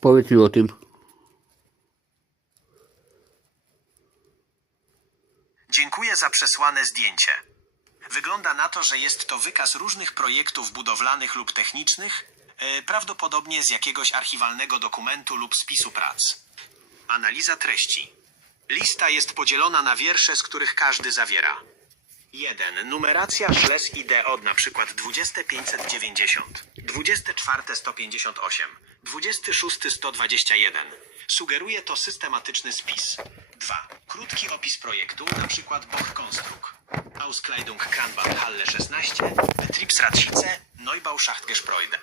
Powiedz mi o tym. Dziękuję za przesłane zdjęcie. Wygląda na to, że jest to wykaz różnych projektów budowlanych lub technicznych, e, prawdopodobnie z jakiegoś archiwalnego dokumentu lub spisu prac. Analiza treści. Lista jest podzielona na wiersze, z których każdy zawiera. 1. Numeracja szles ID od na przykład 20590, 24 158, 26 121. Sugeruje to systematyczny spis. 2. Krótki opis projektu, na przykład Boch Konstruk. Auskleidung Kranbach Halle 16, Betriebsratzice, Neubau Schachtgespreude.